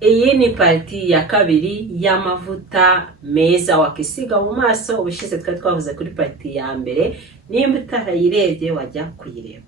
Iyi ni parti ya kabiri y'amavuta meza wakisiga mu maso. Ubushize twari twavuze kuri parti ya mbere, nimba utarayirebye wajya kuyireba.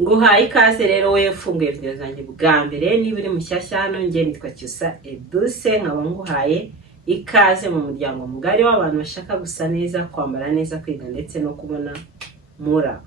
Nguhaye ikaze rero we ufunguye video zanjye bwa mbere, niba uri mushyashya hano ngiye nitwa Cyusa Edouce, nkaba nguhaye ikaze mu muryango mugari w'abantu bashaka gusa neza, kwambara neza, kwiga ndetse no kubona mura.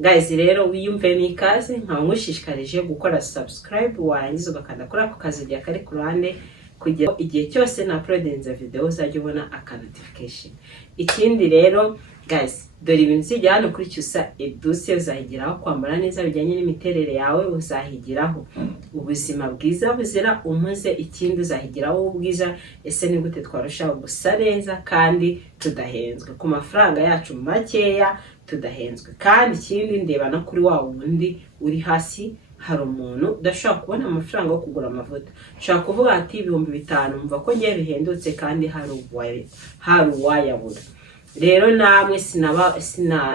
Guys, rero wiyumvemo ikaze, nkaba ngushishikarije gukora subscribe, warangiza ugakanda kuri ako kazigira kari ku ruhande kugira igihe cyose na uploadinze video uzajya ubona aka notification. Ikindi rero guys, dore ibintu zijya hano kuri Cyusa Edouce uzahigiraho kwambara neza bijyanye n'imiterere yawe, uzahigiraho ubuzima bwiza buzira umuze. Ikindi uzahigiraho ubwiza, ese ni gute twarushaho gusa neza kandi tudahenzwe ku mafaranga yacu makeya, tudahenzwe. Kandi ikindi ndeba no kuri wa wundi uri hasi, hari umuntu udashobora kubona amafaranga yo kugura amavuta, ushaka kuvuga ati 5,000 mva ko ngiye bihendutse kandi hari uwayabura. Rero namwe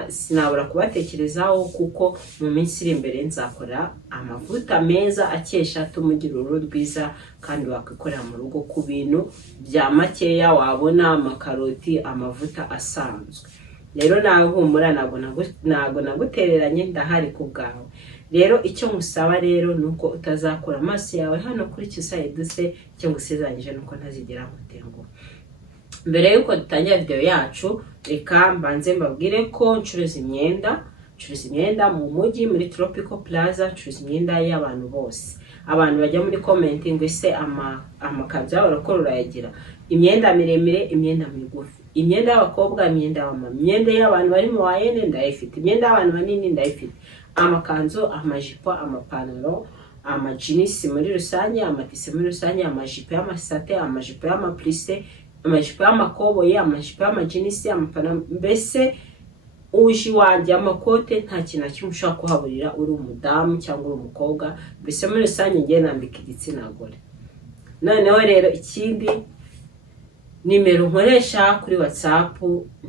sinabura kubatekerezaho, kuko mu minsi iri imbere nzakora amavuta meza akesha atumugira uruhu rwiza kandi wakwikorera mu rugo ku bintu bya makeya wabona amakaroti, amavuta asanzwe. Rero nawe humura, ntago nagutereranye, ndahari ku bwawe. Rero icyo musaba rero nuko utazakura amaso yawe hano kuri Cyusa Edouce, icyo ngusezeranyije nuko ntazigera nkutenguha. Mbere yuko dutangira video yacu, reka mbanze mbabwire ko ncuruza imyenda mu mujyi muri Tropical Plaza, ncuruza imyenda y'abantu bose. Abantu bajya muri comment ngo ese amakabya barakora urayagira. Imyenda miremire, imyenda migufi, imyenda y'abakobwa, imyenda y'abamama, imyenda y'abantu bari mu wayene ndayifite, imyenda y'abantu banini ndayifite, amakanzu, amajipo, amapantaro, amajinisi muri rusange, amatise muri rusange, amajipo y'amasate, amajipo y'amaplisse, amajipo y'amakoboyi, amajipo y'amajinisi, amapantaro, mbese uji wanjye amakote, nta kintu kimwe ushaka kuhaburira uri umudamu cyangwa uri umukobwa. Mbese muri rusange ngiye nambika igitsina gore. Noneho rero ikindi, nimero nkoresha kuri WhatsApp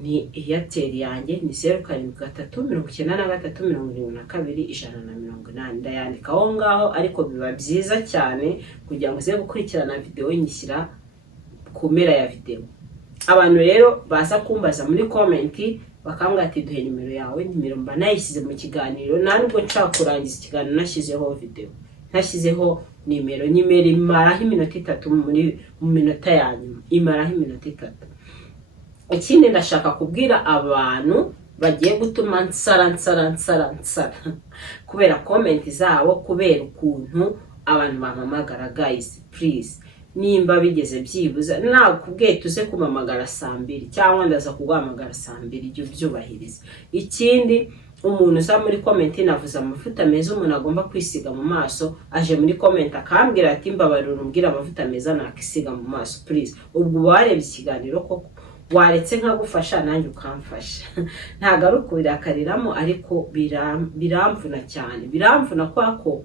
ni Airtel yanjye, ni 07937372 ndayandika aho ngaho, ariko biba byiza cyane kugira ngo uze gukurikirana video nyishyira ku mpera ya video. Abantu rero baza kumbaza muri comment bakambwira ati duhe nimero yawe, nimero mba nayishyize mu kiganiro, nubwo nshaka kurangiza ikiganiro nashyizeho video, nashyizeho nimero imaraho iminota 3 mu minota ya nyuma, imaraho iminota 3. Ikindi ndashaka kubwira abantu bagiye gutuma nsara kubera comment zabo, kubera ukuntu abantu bamamagara. Guys, please, nimba bigeze byibuza nakubwiye tuze kumamagara 2 cyangwa ndaza kuguhamagara 2, ibyo byubahiriza. Ikindi, umuntu uza muri comment navuze amavuta meza umuntu agomba kwisiga mu maso, aje muri comment akambwira ati mbabarira umbwira amavuta meza nakisiga mu maso please, ubwo warebye ikiganiro koko waretse nkagufasha nanjye ukamfasha. Ntago ari ukubirakariramo, ariko biramvuna cyane, biramvuna ko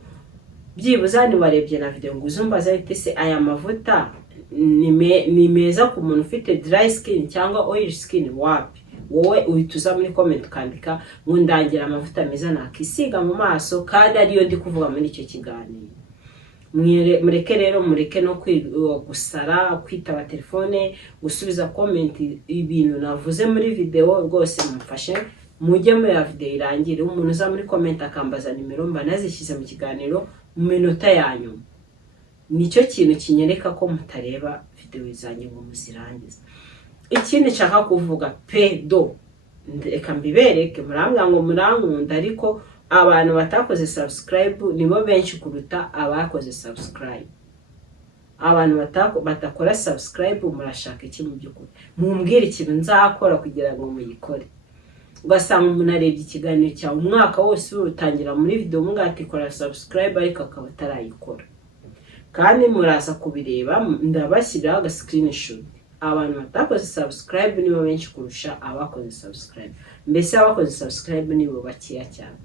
byibuza ni warebye na video ngo uzumbaza ite se aya mavuta ni meza ku muntu ufite dry skin cyangwa oil skin. Wapi, wowe uhituza muri comment ukandika ngo ndangira amavuta meza nakisiga mu maso, kandi ariyo ndi kuvuga muri icyo kiganiro. Mureke rero, mureke no gusara, kwitaba telefone, gusubiza comment ibintu navuze muri video. Rwose mumfashe mujye muri ya video irangire, umuntu uza muri comment akambaza nimero mba nazishyize mu kiganiro mu minota yanyu. Nicyo kintu kinyereka ko mutareba video zanjye ngo muzirangize. Ikindi nshaka kuvuga pedo, reka mbibereke, murambwira ngo murankunda, ariko abantu batakoze subscribe nibo benshi kuruta abakoze subscribe. Abantu batakora subscribe murashaka iki mu byukuri? Mumbwire ikintu nzakora kugira ngo muyikore. ugasanga umuntu arebye ikiganiro cyawe umwaka wose utangira muri video mugati kora subscribe ariko akaba atarayikora, kandi muraza kubireba ndabashyiraho aga screenshot. Abantu batakoze subscribe nibo benshi kurusha abakoze subscribe, mbese abakoze subscribe nibo bakiya cyane.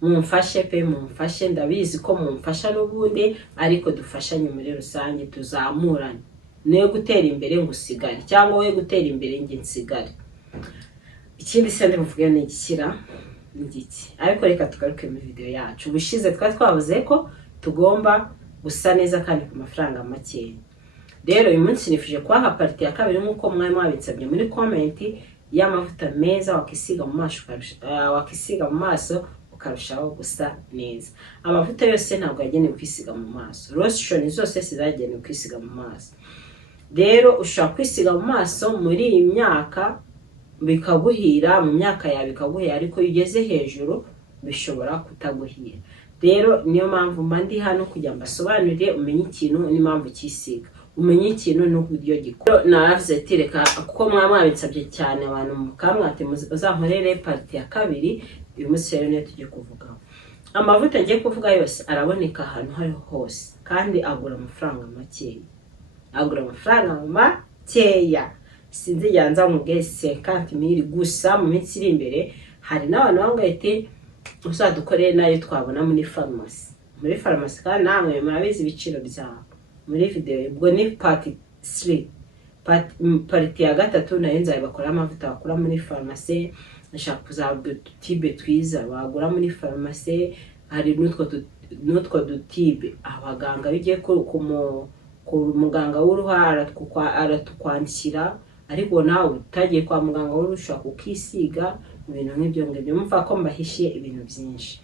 Mumfashe pe, mumfashe, ndabizi ko mumfasha n'ubundi, ariko dufashanye muri rusange tuzamurane, niyo gutera imbere ngo usigare cyangwa we gutera imbere nge nsigare. Ikindi se ndivuge ni igikira n'igiki, ariko reka tugaruke muri video yacu. Ubushize twavuze ko tugomba gusa neza kandi ku mafaranga make. Rero uyu munsi nifuje kwaha party ya kabiri nkuko mwari mwabitsabye muri comment y'amavuta meza wakisiga mu maso ukarushaho gusa neza. Amavuta yose ntabwo yagenewe kwisiga mu maso, lotion zose zizagenewe kwisiga mu maso. Rero ushobora kwisiga mu maso muri iyi myaka bikaguhira, mu myaka yawe bikaguhira, ariko iyo ugeze hejuru bishobora kutaguhira. Rero niyo mpamvu mba ndi hano kugira ngo mbasobanurire, umenye ikintu n'impamvu cyisiga, umenye ikintu n'uburyo gikora. Naravuze ati reka kuko mwabitsabye cyane abantu mukamwate uzankorere party ya kabiri. Uyu munsi rero niyo tugiye kuvugaho. Amavuta ngiye kuvuga yose araboneka ahantu hariho hose kandi agura amafaranga makeya, agura amafaranga makeya. Sinzi yanza mubwiye 50,000 gusa mu minsi iri imbere. Hari n'abantu bangaye ati uzadukoreye nayo twabona muri farumasi. Muri farumasi kandi namwe murabizi ibiciro byabo. Muri video ubwo ni part 3, party ya gatatu nayo nzabakora amavuta bakora muri farumasi. Nashaka kuzabwa tibe twiza bagura muri farumasi. Hari n'utwo dutibe abaganga bigiye ku muganga w'uruhara aratukwandikira, ariko nawe utagiye kwa muganga w'urushaka kukisiga ibintu nk'ibyo ngibyo. Mumva ko mbahishiye ibintu byinshi.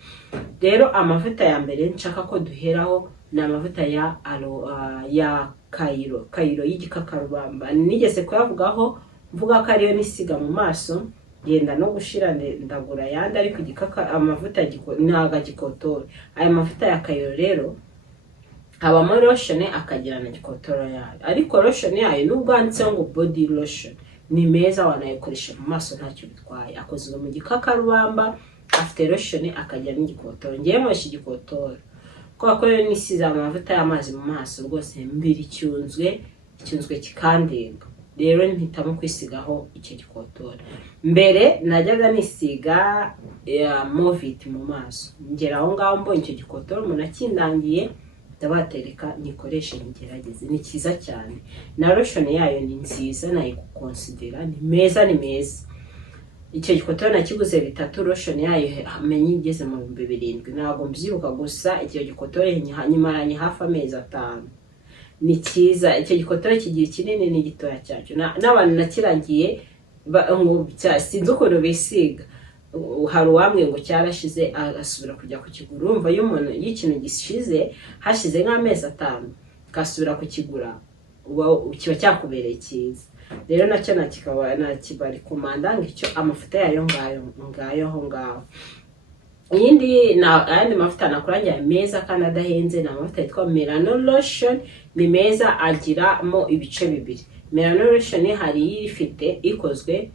Rero amavuta ya mbere nshaka ko duheraho ni amavuta ya Kayiro y'igikakarubamba. Nigeze kuyavugaho mvuga ko ariyo nisiga mu maso, genda no gushira ndagura yandi, ariko amavuta naga gikotoro. Aya mavuta ya Kayiro rero habamo lotion akagira na gikotoro yayo, ariko lotion yayo n'ubwanditse ngo body lotion ni meza, wanayikoresha mu maso ntacyo bitwaye. Akozwe mu gikakarubamba, afite lotion akagira n'igikotoro. Ngiye nkoresha igikotoro kuko rero nisize amavuta y'amazi mu maso rwose mbiri icyunzwe kikandenga. Rero mpitamo kwisigaho icyo gikotoro. Mbere najyaga nisiga Movit mu maso, ngera aho ngaho mbonye icyo gikotoro umuntu akindangiye ndabatereka nikoreshe ngerageze. Ni cyiza cyane na lotion yayo ni nziza, nayikukonsidera ni meza. Icyo gikotoro nakiguze 3, lotion yayo amenye igeze mu 7,000. Ntabwo mbyibuka, gusa icyo gikotoro nyimaranye hafi amezi 5. Ni cyiza. Icyo gikotoro kigira kinini ni gitoya cyacyo. N'abantu nakirangiye ngo sinzi ukuntu bisiga. Hari uwamwe ngo cyarashize asubira kujya kukigura. Urumva iyo umuntu y'ikintu gishize hashize nk'amezi 5 kasubira kukigura kiba cyakubereye cyiza. Rero nacyo nakibari kumanda ngicyo amafuta yayo ngayo ho ngaho. Ayandi mafuta nakurangira meza kandi adahenze, na amafuta yitwa Melano Lotion. Ni meza, agiramo ibice bibiri. Melano Lotion hari ifite ikozwe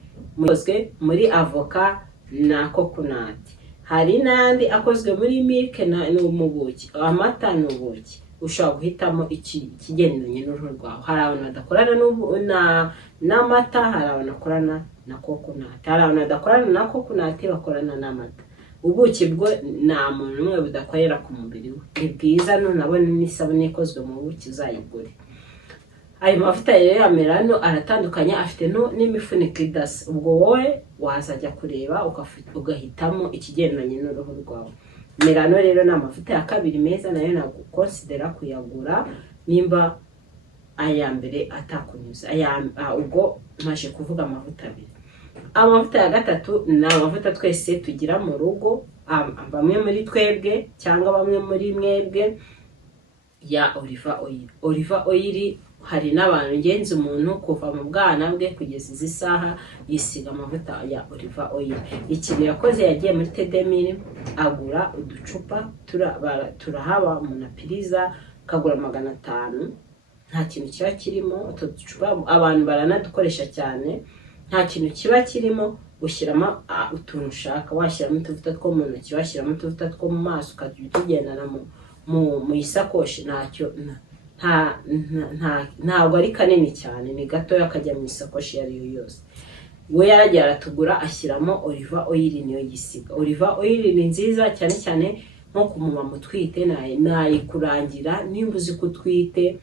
muri avoka na coconut. Hari n'andi akozwe muri milk n'umubuki, amata n'ubuki. Ushobora guhitamo ikigendanye n'uruhu rwawe. Hari abantu badakorana n'amata, hari abantu bakorana na coconut, hari abantu badakorana na coconut bakorana n'amata. Ubuki bwo nta muntu umwe budakorera ku mubiri we. Ni bwiza, nunabona n'isabune ikozwe mu buki uzayigure. Ayo mavuta rero ya Melano aratandukanye, afite n'imifuniko idasa. Ubwo wowe wazajya kureba ugahitamo ikigendanye n'uruhu rwawe. Melano rero ni amavuta ya kabiri meza, nayo nagukonsidera kuyagura nimba aya mbere atakunyuza. Ubwo maje kuvuga amavuta abiri. Amavuta ya gatatu ni amavuta twese tugira mu rugo, bamwe muri twebwe cyangwa bamwe muri mwebwe, ya Oliva Oil. Oliva Oil hari n'abantu ngenzi umuntu kuva mu bwana bwe kugeza izi saha yisiga amavuta ya Oliva Oil. Ikintu yakoze yagiye muri Tedemire agura uducupa turahaba munapiriza, kagura 500. Nta kintu kiba kirimo. Utwo ducupa abantu baranadukoresha cyane, nta kintu kiba kirimo. ushyiramo utuntu ushaka, washyiramo utuvuta two mu ntoki, washyiramo utuvuta two mu maso, ukajya utugendana mu isakoshi. Ntabwo ari kanini cyane, ni gatoya kajya mu isakoshi iyo ariyo yose. we yaragiye aratugura ashyiramo olive oil niyo yisiga. Olive oil ni nziza cyane cyane nko ku mumama utwite, nayikurangira nimba uzi ko utwite,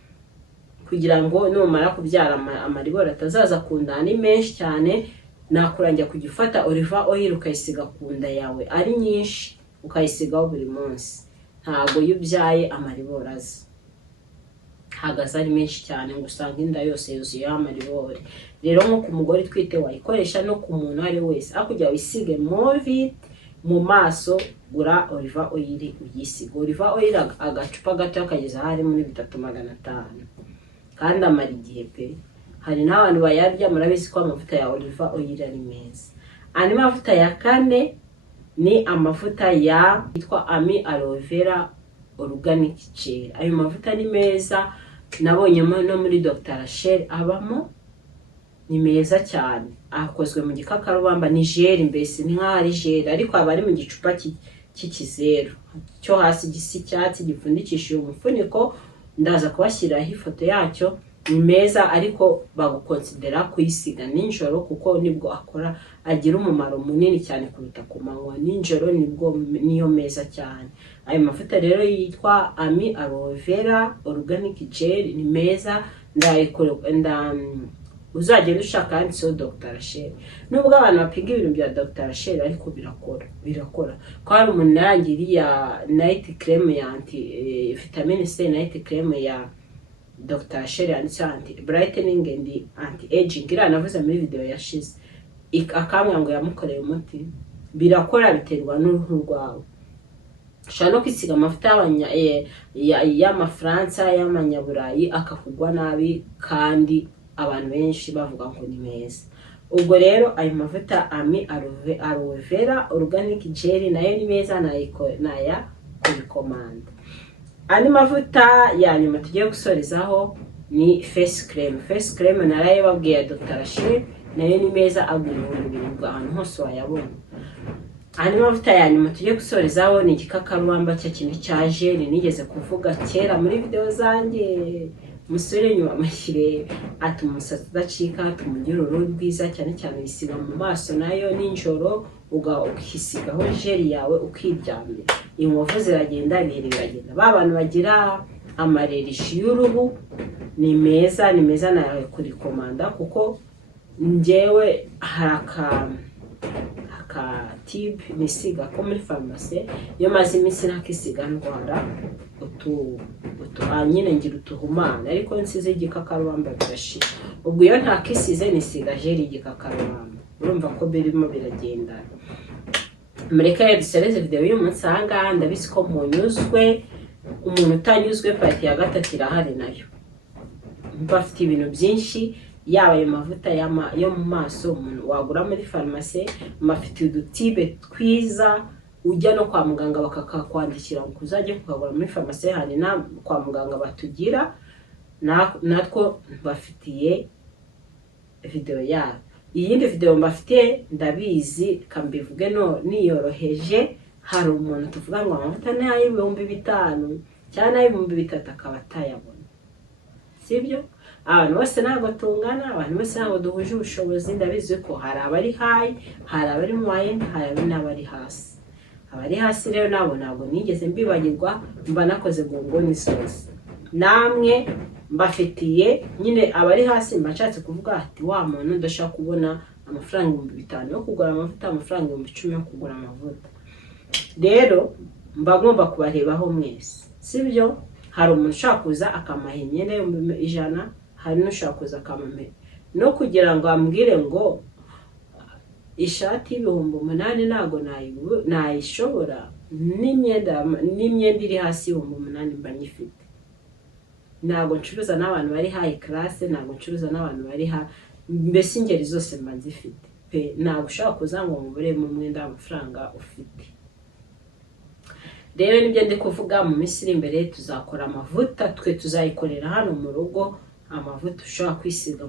kugira ngo numara kubyara amaribori atazaza ku nda ni menshi cyane. Nakurangira kujya ufata olive oil ukayisiga ku nda yawe ari nyinshi, ukayisigaho buri munsi. Ntabwo iyo ubyaye amaribori aza, hagaze ari menshi cyane ngo usanga inda yose yuzuye amaribori. Rero nko ku mugore twite wayikoresha, no ku muntu ari wese, akujya wisige movit mu maso, gura olive oil uyisiga. Olive oil agacupa gato kageze hari muri 3500, kandi amara igihe pe. Hari n'abantu bayarya, murabizi ko amavuta ya olive oil ari meza. Andi mavuta ya kane ni amavuta yitwa Ami Aloe Vera Organic Gel. Ayo mavuta ni meza, nabonyemo no muri Dr. Rachel abamo, ni meza cyane. Akozwe mu gikakarubamba, ni gel mbese, ni nk'ari gel ariko aba ari mu gicupa cy'ikizeru cyo hasi gisi cyatsi gipfundikishije umufuniko. Ndaza kubashyiraho ifoto yacyo. Ni meza ariko bagukonsidera kuyisiga ninjoro, kuko nibwo akora agira umumaro munini cyane kuruta ku manywa. Ninjoro niyo meza cyane. Ayo mavuta rero yitwa Ami Aloe Vera Organic Gel ni meza. Uzagenda ushaka handitseho Dr. Rachel. Nubwo abantu bapiga ibintu bya Dr. Rachel ariko birakora. Ko hari umuntu yarangiriye night cream ya vitamin C, night cream ya Dr. Rachel yanditse anti brightening and anti aging, ira navuze muri video yashize. Akamwe ngo yamukoreye umuti, birakora, biterwa n'uruhu rwawe. Ushobora no kwisiga amavuta y'Amafaransa, y'Amanyaburayi akakugwa nabi, kandi abantu benshi bavuga ngo ni meza. Ubwo rero ayo mavuta Ami Aloe Vera Organic Gel nayo ni meza, naya kubikomanda. Andi mavuta ya nyuma tugiye gusorezaho ni face cream. Face cream naraye babwiye Dr. Rachel, nayo ni meza, agura 2,000 ahantu hose wayabona. Andi mavuta ya nyuma tugiye gusorezaho ni igikakarubamba cya kintu cya gel nigeze kuvuga kera muri video zanjye. Musore nyuma mashyire atuma umusatsi udacika, atuma ugira uruhu rwiza, cyane cyane bisiga mu maso. Nayo ninjoro ukisigaho gel yawe ukiryamira, inkovu ziragenda, ibiheri biragenda. Bantu bagira amarerishi y'uruhu ni meza nawe kurikomanda, kuko njyewe haraka tube nisiga ko muri farumasi. Iyo maze iminsi nakisiga ndwara nyine ngira utuhumana, ariko nsize igikakarubamba birashira. Ubwo iyo ntakisize nisiga gel igikakarubamba. Urumva ko birimo biragenda. Mureka dusoreze video y'uyu munsi ahangaha. Ndabizi ko munyuzwe. Umuntu utanyuzwe party ya gatatu irahari nayo. Bafite ibintu byinshi, yaba ayo mavuta yo mu maso umuntu wagura muri farumasi, mafite udutibe twiza ujya no kwa muganga bakakwandikira ngo uzajye kukagura muri farumasi. Hari na kwa muganga batugira, natwo bafitiye video yabo. Iyindi video mbafite ndabizi kambivuge niyoroheje. Hari umuntu tuvuga ngo amavuta ni $5,000 cyane $3,000 akaba atayabona, sibyo? Abantu bose ntabwo tungana, abantu bose ntabwo duhuje ubushobozi. Ndabizi ko hari abari high, hari abari mu end, hari n'abari hasi. Abari hasi rero nabo ntabwo nigeze mbibagirwa, mba nakoze ngongoni zose. Namwe mbafitiye nyine abari hasi, mbashatse kuvuga ati wa muntu ndashaka kubona amafaranga $5,000 yo kugura amavuta, amafaranga $10,000 yo kugura amavuta. Rero mba ngomba kubarebaho mwese, sibyo? Hari umuntu ushaka kuza akamaha imyenda $100, hari n'ushaka kuza akamamera no kugira ngo ambwire ngo ishati $8,000 ntago nayishobora, n'imyenda iri hasi $8,000 mba nyifite. Ntago ncuruza n'abantu bari high class, ntago ncuruza n'abantu bari mbese ingeri zose mba nzifite pe. Ntago ushaka kuza ngo mubure mu mwenda w'amafaranga ufite. Rero nibyo ndi kuvuga. Mu minsi iri imbere tuzakora amavuta, twe tuzayikorera hano mu rugo. Amavuta ushaka kwisiga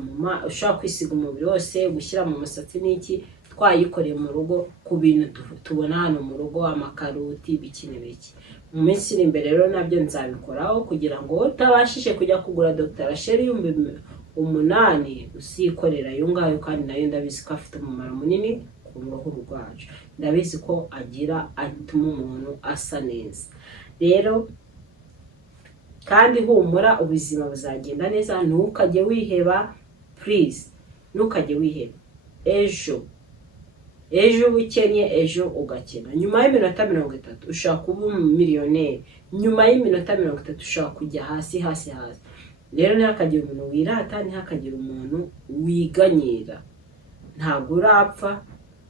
ushaka kwisiga umubiri wose, gushyira mu musatsi n'iki, twayikoreye mu rugo ku bintu tubona hano mu rugo, amakaroti, biki n'ibiki. Mu minsi iri imbere rero nabyo nzabikoraho kugira ngo utabashije kujya kugura Dr. Rachel y'Umunani usikorera ayo ngayo, kandi nayo ndabizi ko afite umumaro munini ku ruhu rwacu. Ndabizi ko atuma umuntu asa neza. Rero kandi humura, ubuzima buzagenda neza. Ntukajye wiheba, please, ntukajye wiheba. Ejo ubukennye, ejo ugakena. Nyuma y'iminota 30 ushaka kuba umumiliyoneri, nyuma y'iminota 30 ushaka kujya hasi. Rero ntihakagire umuntu wirata, ntihakagire umuntu wiganyira. Ntabwo urapfa,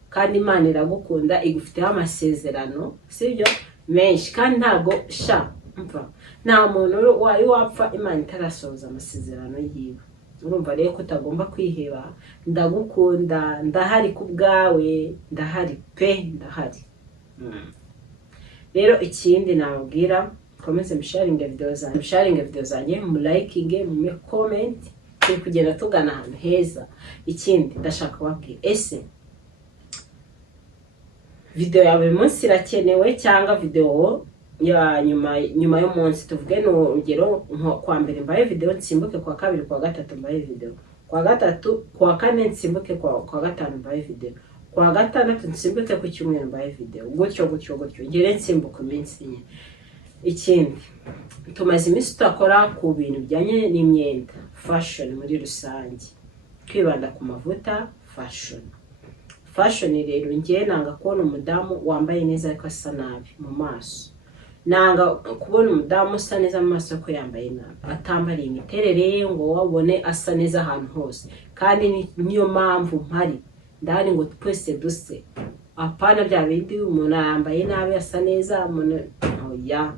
kandi Imana iragukunda, igufiteho amasezerano, sibyo menshi, kandi ntabwo nta muntu wari wapfa Imana itarasohoza amasezerano yiwe. Urumva rero ko utagomba kwiheba. Ndagukunda, ndahari ku bwawe, ndahari pe, ndahari. Rero ikindi nababwira, komeze musharinge video zanjye, mu likinge, mu comment, turi kugenda tugana ahantu heza. Ikindi ndashaka kubabwira, ese video ya buri munsi irakenewe cyangwa video ya nyuma y'umunsi? Tuvuge no urugero, kwa mbere mbaye video, nsimbuke kwa kabiri, kwa gatatu mbaye video, kwa gatatu, kwa kane nsimbuke kwa gatanu mbaye video, kwa gatandatu nsimbuke ku cyumweru mbaye video, gutyo ngere nsimbuka iminsi nye. Ikindi tumaze iminsi tutakora ku bintu bijyanye n'imyenda, fashion muri rusange, kwibanda ku mavuta, fashion rero ngiye nanga kubona umudamu wambaye neza ariko asa nabi mu maso. Nanga kubona umudamu usa neza mu maso ko yambaye nabi, atambariye imiterere ngo wabone asa neza ahantu hose. Kandi niyo mpamvu mpari ndahari ngo twese duse. Apana bya bindi umuntu yambaye nabi asa neza, umuntu oya.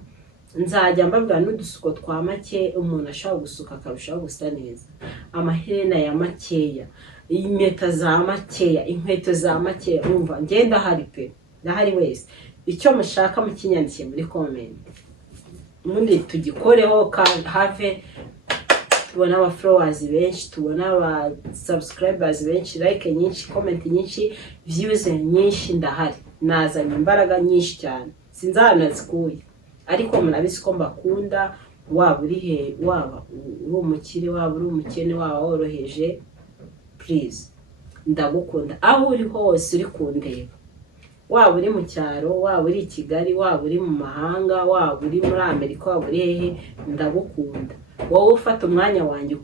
Nzajya mbabwira n'udusuko twa make umuntu ashaka gusuka akarushaho gusa neza, amaherena ya makeya, impeta za makeya, inkweto za makeya. Umva ngenda hari pe, ndahari wese. Icyo mushaka mukinyandikiye muri comment, mundi tugikoreho have tubona aba followers benshi, tubona aba subscribers benshi, like nyinshi, comment nyinshi, views nyinshi. Ndahari, nazanye imbaraga nyinshi cyane, sinzanazikuye, ariko munabizi ko mbakunda. Waba uri waba uri umukire, waba uri umukene, waba woroheje, please ndagukunda. Aho uri hose uri kundeba, waba uri mu cyaro, waba uri i Kigali, waba uri mu mahanga, waba uri muri Amerika, waba uri hehe, ndagukunda. Wowe ufata umwanya wanjye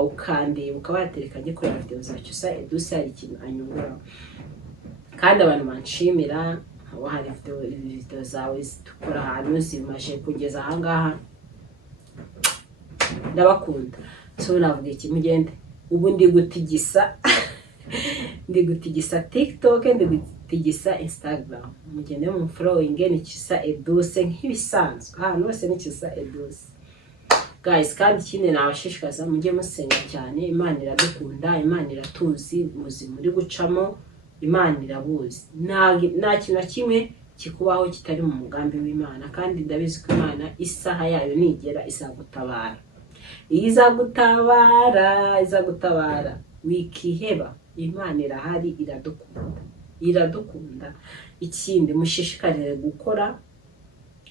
ukandeba, ukabatereka ajye kureba video zacu Cyusa Edouce, hari ikintu anyungura. Kandi abantu banshimira, hari video zawe zitukora ahantu zimaje kugeza ahangaha, ndabakunda. So navuga iki, mugende ubu ndi gutigisa TikTok, ndi gutigisa Instagram. Mugende mu following ni Cyusa Edouce nk'ibisanzwe, ahantu hose ni Cyusa Edouce guys. Kandi ikindi nabashishikaza, mujye musenga cyane. Imana iradukunda, Imana iratuzi ubuzima muri gucamo, Imana irabuzi. Nta kintu na kimwe kikubaho kitari mu mugambi w'Imana, kandi ndabizi ko Imana isaha yayo nigera izagutabara. Izagutabara wikiheba. Imana irahari, iradukunda. Ikindi mushishikarire gukora,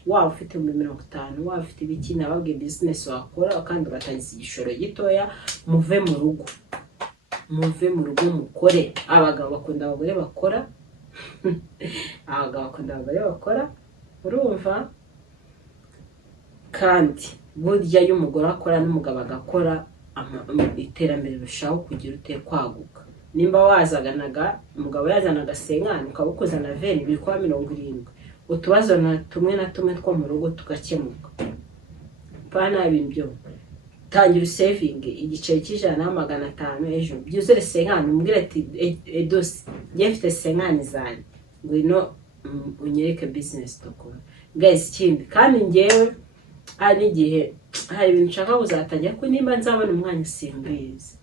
waba ufite 50, waba ufite ibiki, nababwiye business wakora kandi ugatangiza igishoro gitoya. Muve mu rugo mukore. Abagabo bakunda abagore bakora, urumva. Kandi burya iyo umugore akora n'umugabo agakora, iterambere rushaho kugira kwaguka. Nimba wazaganaga umugabo yazanaga 50, ukabukuzana 20, bikwa 70, utubazo na tumwe two mu rugo tugakemuka. Pana ibintu byo tangira saving igiceri cy'ijana 500 ejo byuzere 50, umbwire ati Edouce ngefite 50 zanjye, ngwino unyereke business dukora. Guys, kimbi kandi ngewe ari igihe hari ibintu nshaka kuzatajya ko nimba nzabona umwanya simbizi.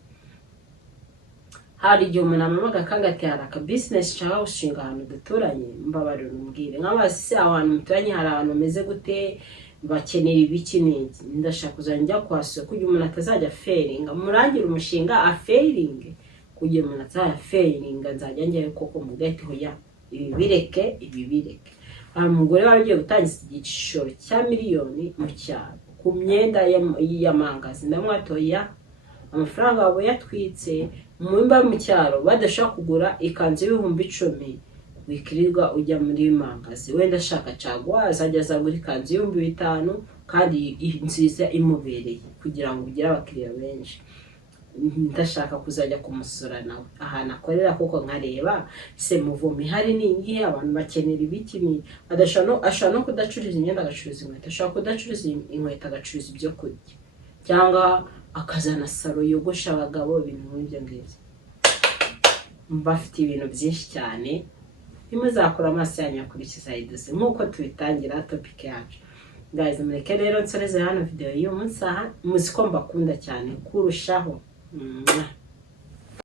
Hari igihe umuntu amamaga kangati haraka business nshaka gushinga ahantu duturanye, mbabarira umbwire nk'abasi ahantu muturanye hari abantu meze gute, bakenera ibiki n'iki. Ndashaka kuzajya kwasuka kugira umuntu atazajya failing, murangira umushinga a failing kugira umuntu azayaferinga nzajya njyayo koko mugahita hoya ibi bireke. Umugore wari ugiye gutangiza igishoro cya miliyoni mu cyaro ku myenda y'amangazi ndamwatoya amafaranga wabo yatwitse mumba mu cyaro badashaka kugura ikanzu y'ibihumbi 10 wikirirwa ujya muri mangazi wenda ashaka cagwa azajya azagura ikanzu y'ibihumbi 5 kandi nziza imubereye kugira ngo ugire abakiriya benshi. Ndashaka kuzajya kumusura nawe ahantu akorera kuko nkareba se muvumi hari ningi abantu bakenera ibiki ashaka no kudacuruza imyenda agacuruza inkweto ashaka kudacuruza inkweto agacuruza ibyo kurya cyangwa akazana saro yogosha abagabo ibintu nk'ibyo ngibyo. Mbafite ibintu byinshi cyane nimuzakora amaso yanyu akurikiza Edouce nk'uko tubitangira topic yacu. Guys mureke rero nsoreze hano video y'uyu munsi aha muziko mbakunda cyane kurushaho.